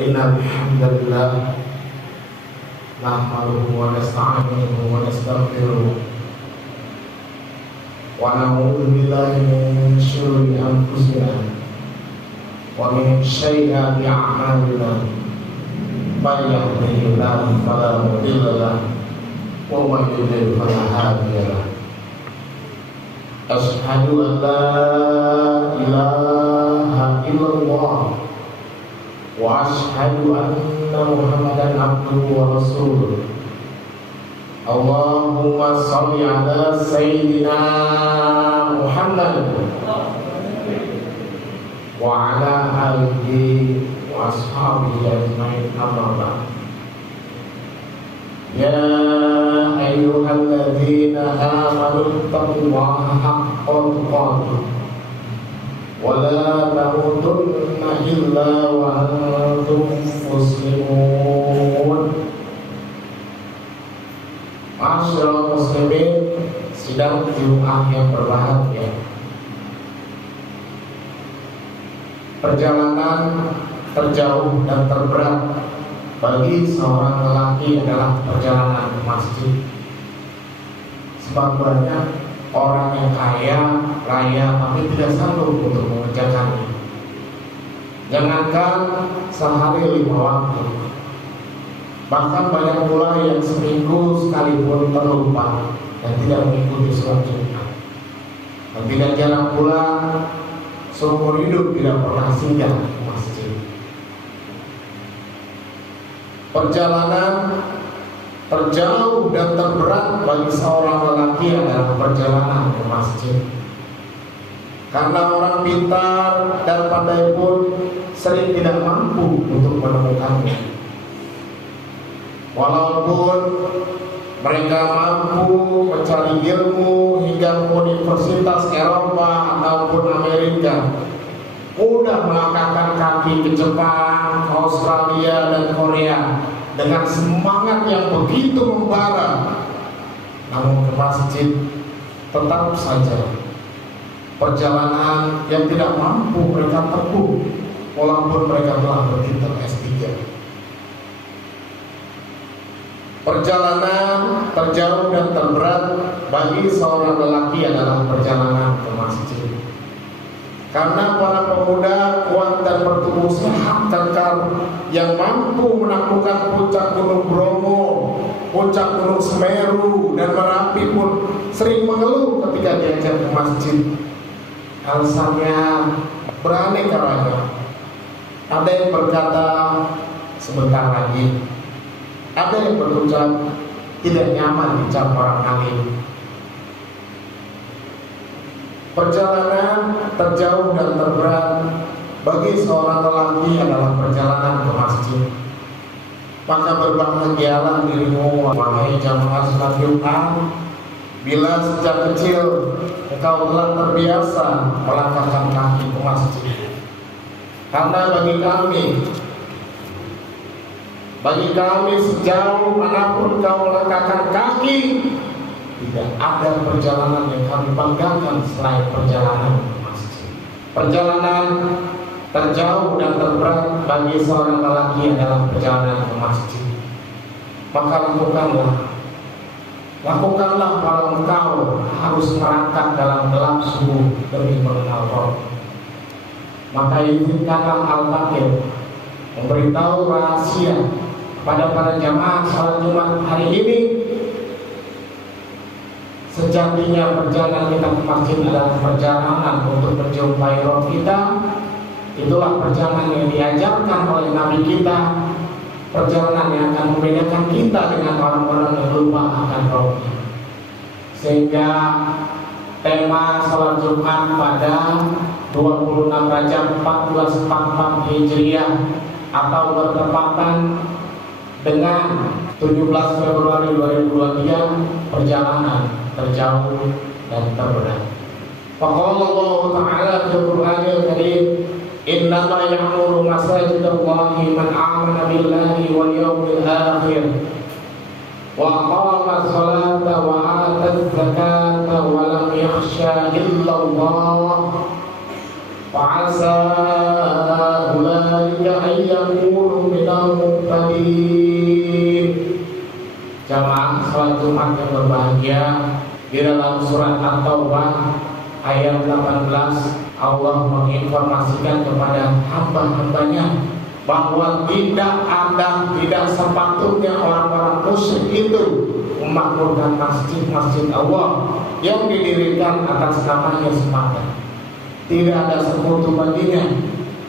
Innal hamdalillah nahmaduhu wa nasta'inuhu wa nastaghfiruh wa na'udzu billahi min shururi anfusina wa min sayyiati a'malina may yahdihillahu fala mudilla lahu wa may yudlil fala hadiya lahu. Asyhadu an la ilaha illallah wa asyhadu anna Muhammadan abduhu wa rasuluh. Allahumma shalli ala sayyidina Muhammad wa ala alihi wa ashabihi ajma'in, amma ba'd. Ya ayyuhalladzina amanu taqullaha haqqa tuqatih wa la tamutunna illa wa antum muslimun. Masyaallah muslimin, sidang Jumat yang berbahagia. Perjalanan terjauh dan terberat bagi seorang lelaki adalah perjalanan ke masjid. Sebab banyak orang yang kaya, raya, tapi tidak sanggup untuk mengerjakannya. Jangankan sehari 5 waktu, bahkan banyak pula yang seminggu sekalipun terlupa dan tidak mengikuti sholat Jumat. Dan tidak jarang pula seumur hidup tidak pernah singgah ke masjid. Perjalanan terjauh dan terberat bagi seorang lelaki adalah perjalanan ke masjid. Karena orang pintar dan pandai pun sering tidak mampu untuk menemukannya. Walaupun mereka mampu mencari ilmu hingga Universitas Eropa ataupun Amerika, mudah melangkahkan kaki ke Jepang, ke Australia dan Korea dengan semangat yang begitu membara, namun ke masjid tetap saja perjalanan yang tidak mampu mereka tempuh walaupun mereka telah berkitab S3. Perjalanan terjauh dan terberat bagi seorang lelaki adalah perjalanan ke masjid. Karena para pemuda kuat dan bertubuh sehat kekal yang mampu menaklukkan puncak Gunung Bromo, puncak Gunung Semeru dan Merapi pun sering mengeluh ketika diajak ke masjid. Alasannya beraneka ragam. Ada yang berkata sebentar lagi, ada yang berucap tidak nyaman dicap orang alim. Perjalanan terjauh dan terberat bagi seorang lelaki adalah perjalanan ke masjid. Maka berbahagialah dirimu, wahai jamaah salat Jumat, bila sejak kecil engkau telah terbiasa melangkahkan kaki ke masjid. Karena bagi kami sejauh manapun kau melangkahkan kaki, tidak ada perjalanan yang kami banggakan selain perjalanan ke masjid. Perjalanan terjauh dan terberat bagi seorang lelaki adalah perjalanan ke masjid. Maka lakukanlah kalau engkau harus merangkak dalam gelap subuh demi mengenal Rob. Maka izinkanlah Al-Fakir memberitahu rahasia pada para jamaah salat Jumat hari ini. Sejatinya perjalanan kita ke masjid adalah perjalanan untuk menjumpai Rob kita. Itulah perjalanan yang diajarkan oleh Nabi kita, perjalanan yang akan membedakan kita dengan orang-orang yang lupa akan Robnya. Sehingga tema salat Jumat pada 26 Rajab 1444 Hijriah atau bertepatan dengan 17 Februari 2023, perjalanan terjauh dan terberat. Faqala Allah Ta'ala fil Qur'anil Karim, innama ya'muru masajidallahi man amana billahi wal yawmil akhir wa aqama as-salata wa ata az-zakata wa lam yakhsha illa Allah fa 'asa ulaika ay yakunu jemaat yang berbahagia, di dalam surat At-Taubah ayat 18 Allah menginformasikan kepada hamba-hambanya bahwa tidak sepatutnya orang-orang musyrik itu memakmurkan masjid-masjid Allah yang didirikan atas namanya semata. Tidak ada sekutu baginya.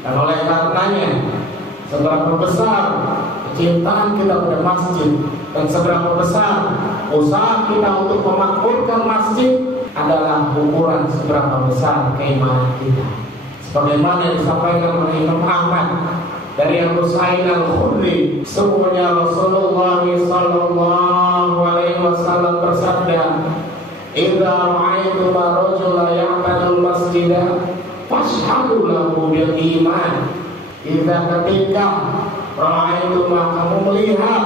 Dan oleh karenanya, seberapa besar kecintaan kita pada masjid dan seberapa besar usaha kita untuk memakmurkan masjid adalah ukuran seberapa besar keimanan kita. Sebagaimana disampaikan oleh Imam Ahmad dari Abu Sa'id Al-Khudri, sesungguhnya Rasulullah sallallahu alaihi wasallam bersabda, "Idza ra'aytum rajulan ya'tadul masjidah fashhadu lahu bil iman." Ketika ra'aytum, kamu melihat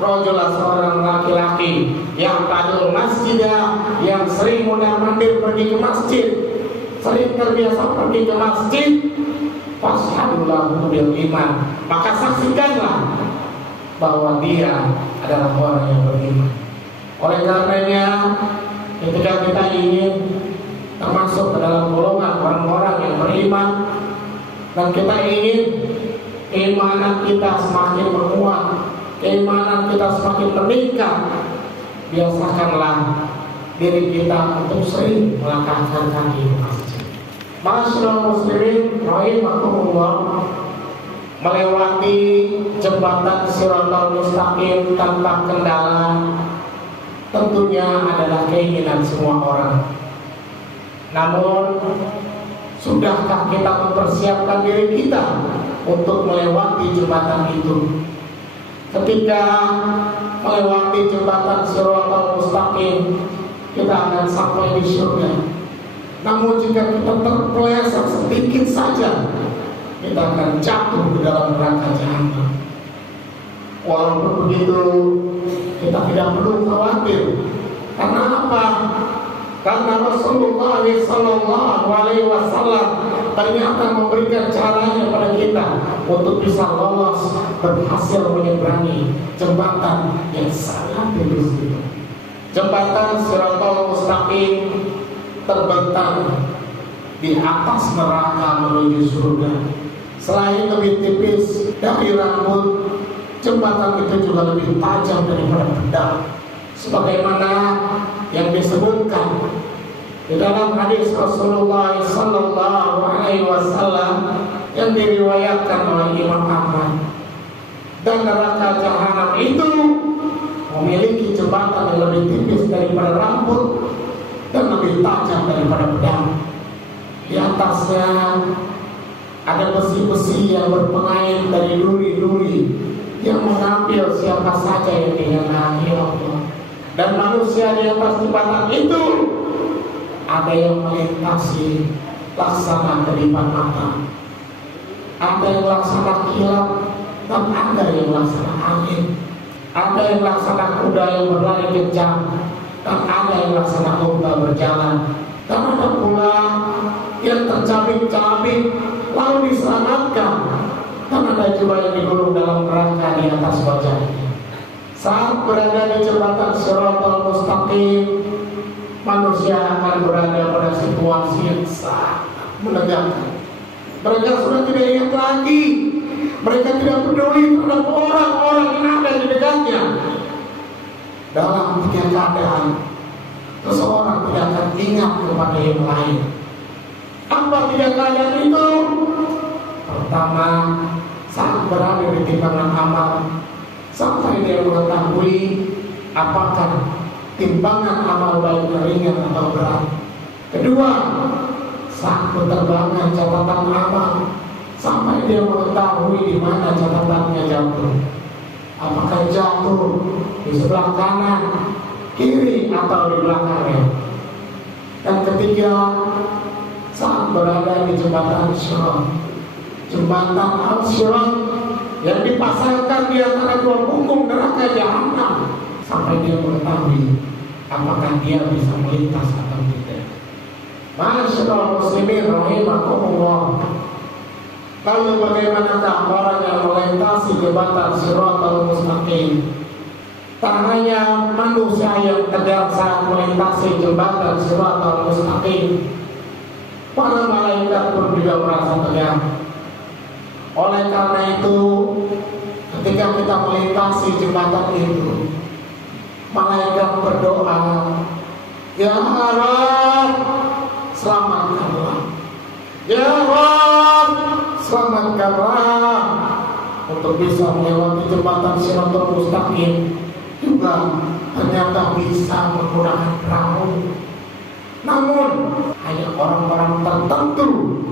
rajulan, seorang laki-laki yang ya'tadul masjidah, yang sering mondar-mandir pergi ke masjid, sering terbiasa pergi ke masjid, fashhadu lahu bil iman, maka saksikanlah bahwa dia adalah orang yang beriman. Oleh karenanya, ketika kita ingin termasuk ke dalam golongan orang-orang yang beriman, dan kita ingin keimanan kita semakin menguat, keimanan kita semakin meningkat, biasakanlah diri kita untuk sering melangkahkan kaki ke masjid. Ma'asyiral muslimin rahimakumullah, melewati jembatan Shiratal Mustaqim tanpa kendala tentunya adalah keinginan semua orang. Namun, sudahkah kita mempersiapkan diri kita untuk melewati jembatan itu? Ketika melewati jembatan Shiratal Mustaqim, kita akan sampai di surga. Namun jika kita terpeleset sedikit saja, kita akan jatuh ke dalam neraka jahanam. Walaupun begitu, kita tidak perlu khawatir. Karena apa? Karena Rasulullah sallallahu alaihi wasallam ternyata memberikan caranya pada kita untuk bisa lolos, berhasil menyeberangi jembatan yang sangat tipis itu. Jembatan Shiratal Mustaqim terbentang di atas neraka menuju surga. Selain lebih tipis dari rambut, jembatan itu juga lebih tajam daripada pedang, sebagaimana yang disebutkan di dalam hadis Rasulullah sallallahu alaihi wasallam yang diriwayatkan oleh Imam Ahmad. Dan neraka jahanam itu memiliki jembatan yang lebih tipis daripada rambut dan lebih tajam daripada pedang. Di atasnya ada besi-besi yang berpengait dari duri-duri yang mengambil siapa saja yang dikehendaki Allah. Dan manusia di atas jembatan itu ada yang melintasi laksana kedipan mata, ada yang laksana kilat, dan ada yang laksana angin, ada yang laksana kuda yang berlari kencang, dan ada yang laksana unta berjalan, dan ada pula yang tercabik-cabik lalu diselamatkan, dan ada juga yang digulung dalam neraka di atas wajahnya. Saat berada di jembatan Shiratal Mustaqim, manusia akan berada pada situasi yang sangat menegangkan. Mereka sudah tidak ingat lagi, mereka tidak peduli terhadap orang-orang yang ada di dekatnya. Dalam tiga keadaan, seseorang tidak akan ingat kepada yang lain. Apa tiga keadaan itu? Pertama, saat berada di timbangan amal, sampai dia mengetahui apakah timbangan amal baiknya ringan atau berat. Kedua, saat berterbangan catatan amal, sampai dia mengetahui di mana catatannya jatuh. Apakah jatuh di sebelah kanan, kiri, atau di belakangnya. Dan ketiga, saat berada di jembatan Sirat, jembatan Al-Sirat yang dipasangkan di antara dua punggung neraka jahanam, sampai dia mengetahui apakah dia bisa melintas atau tidak. Ma'asyiral muslimin rahimakumullah, lalu bagaimanakah orang yang melintasi jembatan Shiratal Mustaqim? Tak hanya manusia yang tegar saat melintasi jembatan Shiratal Mustaqim, para malaikat pun juga merasa tegar. Oleh karena itu, ketika kita melintasi jembatan itu, malaikat berdoa, "Ya Rabb, selamatkanlah. Ya Rabb, selamatkanlah." Untuk bisa melewati jembatan Shiratal Mustaqim juga ternyata bisa menggunakan perahu. Namun hanya orang-orang tertentu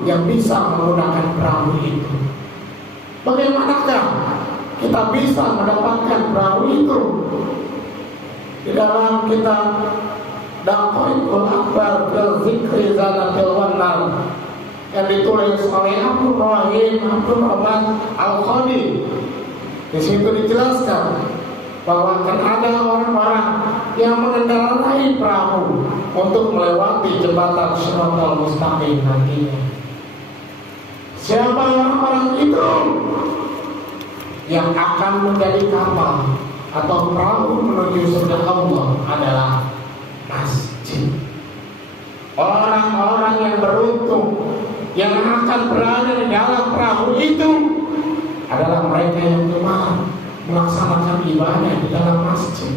yang bisa menggunakan perahu itu. Bagaimanakah kita bisa mendapatkan perahu itu? Di dalam kitab Daqaiqul Akbar fil Zikri Zanatil Wannan yang ditulis oleh Abdul Rahim Abdul Rahman Al-Khadi, di situ dijelaskan bahwa akan ada orang-orang yang mengendarai perahu untuk melewati jembatan Shiratal Mustaqim nantinya. Siapa orang-orang itu? Yang akan menjadi kapal atau perahu menuju surga Allah adalah masjid. Orang-orang yang beruntung yang akan berada di dalam perahu itu adalah mereka yang gemar melaksanakan ibadah di dalam masjid.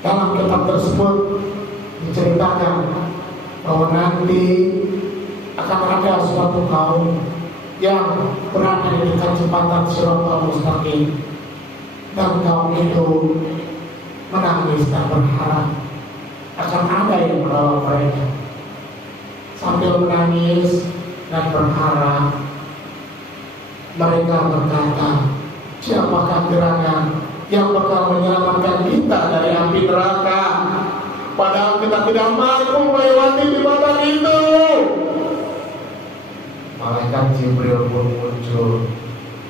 Dalam kitab tersebut diceritakan bahwa nanti akan ada suatu kaum yang berada di dekat jembatan Shiratal Mustaqim, dan kaum itu menangis dan berharap akan ada yang menolong mereka. Sambil menangis dan berharap, mereka berkata, "Siapakah gerangan yang bakal menyelamatkan kita dari api neraka? Padahal kita tidak mampu melewati jembatan itu." Malaikat Jibril pun muncul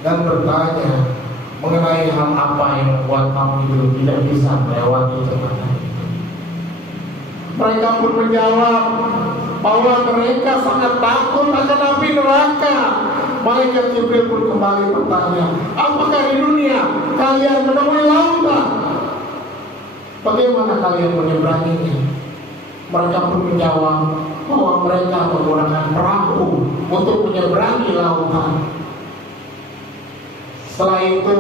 dan bertanya mengenai hal apa yang membuat kamu itu tidak bisa melewati jembatan itu. Mereka pun menjawab bahwa mereka sangat takut akan api neraka. Malaikat Jibril pun kembali bertanya, "Apakah di dunia kalian menemui lautan? Bagaimana kalian menyeberanginya?" Mereka pun menjawab bahwa mereka menggunakan perahu untuk menyeberangi lautan. Setelah itu,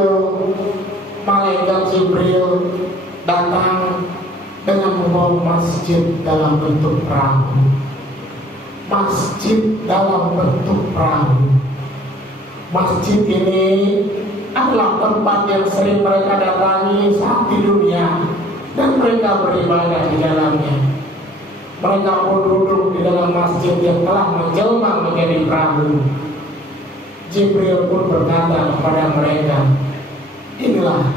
malaikat Jibril datang dengan membawa masjid dalam bentuk perahu. Masjid dalam bentuk perahu. Masjid ini adalah tempat yang sering mereka datangi saat di dunia, dan mereka beribadah di dalamnya. Mereka pun duduk di dalam masjid yang telah menjelma menjadi perahu. Jibril pun berkata kepada mereka, "Inilah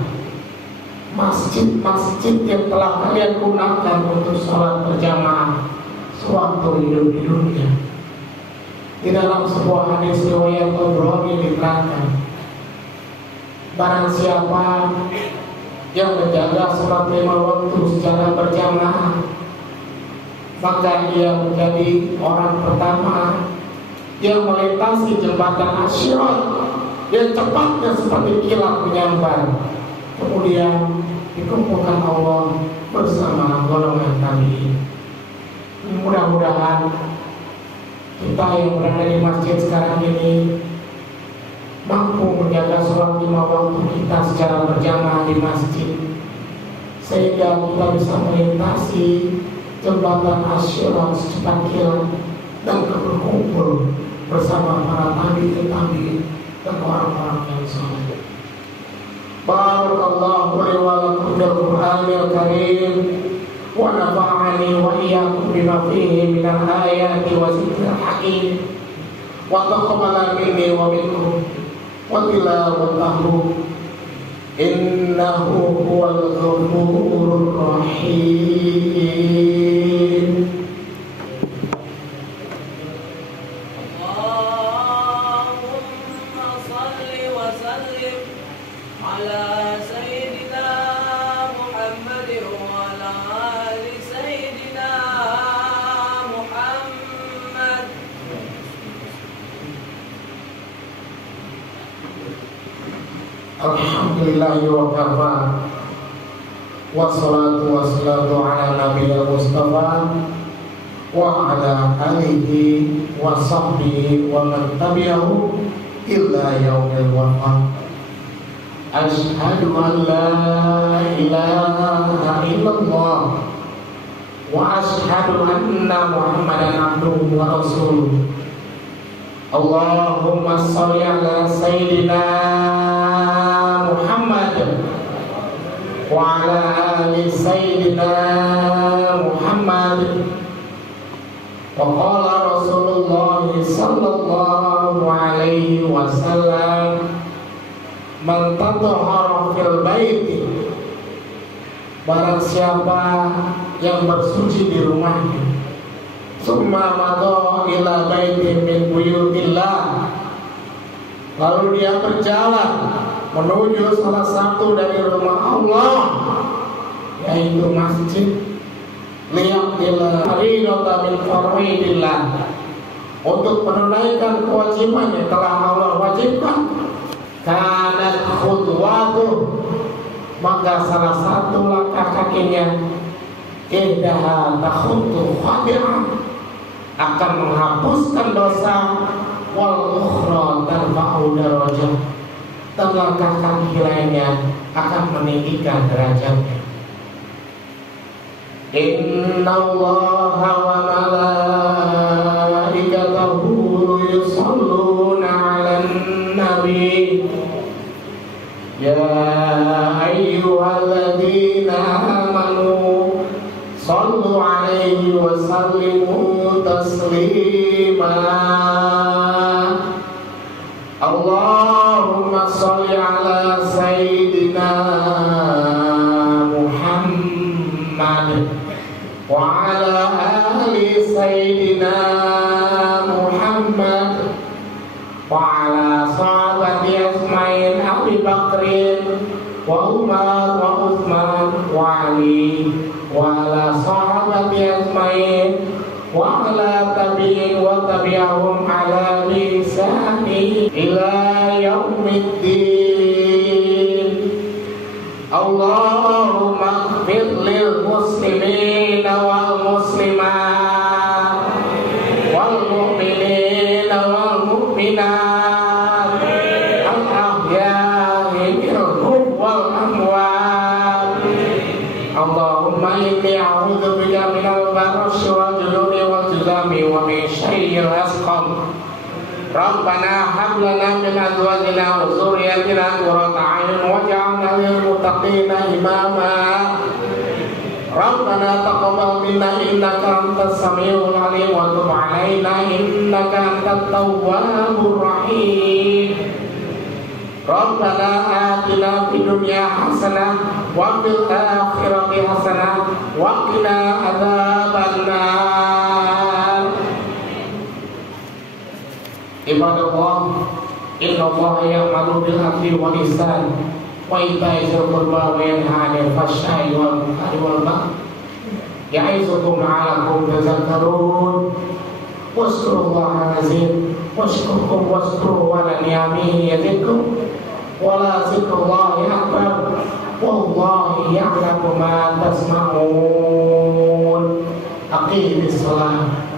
masjid-masjid yang telah kalian gunakan untuk sholat berjamaah sewaktu hidup di dunia." Di dalam sebuah hadis riwayat Tabrani diterangkan, barang siapa yang menjaga sholat 5 waktu secara berjamaah, maka ia menjadi orang pertama yang melintasi jembatan Asyirat yang cepatnya seperti kilat menyambar, kemudian dikumpulkan Allah bersama golongan tadi. Mudah-mudahan kita yang berada di masjid sekarang ini mampu menjaga sholat 5 waktu kita secara berjamaah di masjid, sehingga kita bisa melintasi jembatan Asyirat secepat kilat dan berkumpul bersama para tabi'in dan orang-orang yang saleh. Barakallahu li wa lakum bil Qur'anil Karim wa nafa'ani wa iyyakum bima fihi minal ayati wa zikril hakim wa taqabbala minni wa minkum wa tilawatahu innahu huwal ghafurur rahim. Alhamdulillahi wa kafa wassalatu wassalamu ala nabiyil mustafa wa ala alihi wa sahbihi wa man tabi'ahu illa yaumil wafat. Asyhadu an la ilaha illallah wa asyhadu anna Muhammadan abduhu wa rasuluh. Allahumma sholli ala sayyidina Muhammad wa ala ali sayyidina Muhammad. Wa qala Rasulullah sallallahu alaihi wasallam, man tatahhara fil baiti, barang siapa yang bersuci di rumahnya, summa madha ila baitin min buyutillah, lalu dia berjalan menuju salah satu dari rumah Allah, yaitu masjid, liyaqdil fariidata min faraidillah, untuk menunaikan kewajiban yang telah Allah wajibkan. Kanat khudwatuh, maka salah satu langkah kakinya ihdaha takhutu khadi'ah, akan menghapuskan dosa, wal ukhra tarfa'u darajah, dan langkah kaki lainnya akan meninggikan derajatnya. Inna Allaha wa malaikatahu yusholluna 'alan nabi, ya ayyuhalladzina amanu shallu 'alaihi wa sallimu taslima. Allahumma sholli 'ala sayyidina Muhammad wa 'ala ali sayyidina Muhammad wa 'ala sahabati ajmain, Abi Bakrin wa Umar wa Utsman wa Ali wa 'ala sahabati ajmain wa 'ala tabi'in wa tabi'ahum 'ala lisani ila yaumiddin. Allahumma ighfir lil muslimina wal muslimat wal mu'minina wal mu'minat al ahya'i minhum wal amwat. Allahumma inni a'udzu bika minal barasi wal jununi wal juzami wa min syarril asqam. Rabbana hab lana min azwajina wa dhurriyyatina qurrata a'yun waj'alna lil muttaqina imama. Rabbana taqabbal minna innaka antas samiul 'alim wa tub 'alaina innaka antat tawwabur rahim. Rabbana atina fid dunya hasanah wa fil akhirati hasanah wa qina adzabannar. Ibadallah, innallaha ya'muru bil 'adli wal ihsan wa ita'i dzil qurba wa yanha 'anil fahsya'i wal munkari wal baghi ya'izukum la'allakum tadhakkarun. Wazkurullaha azim washkuruhu wazkuruhu wa la ni'amihi yazidkum wa la zikrullahi akbar wallahu ya'lamu ma tasma'un. Aqimis shalah.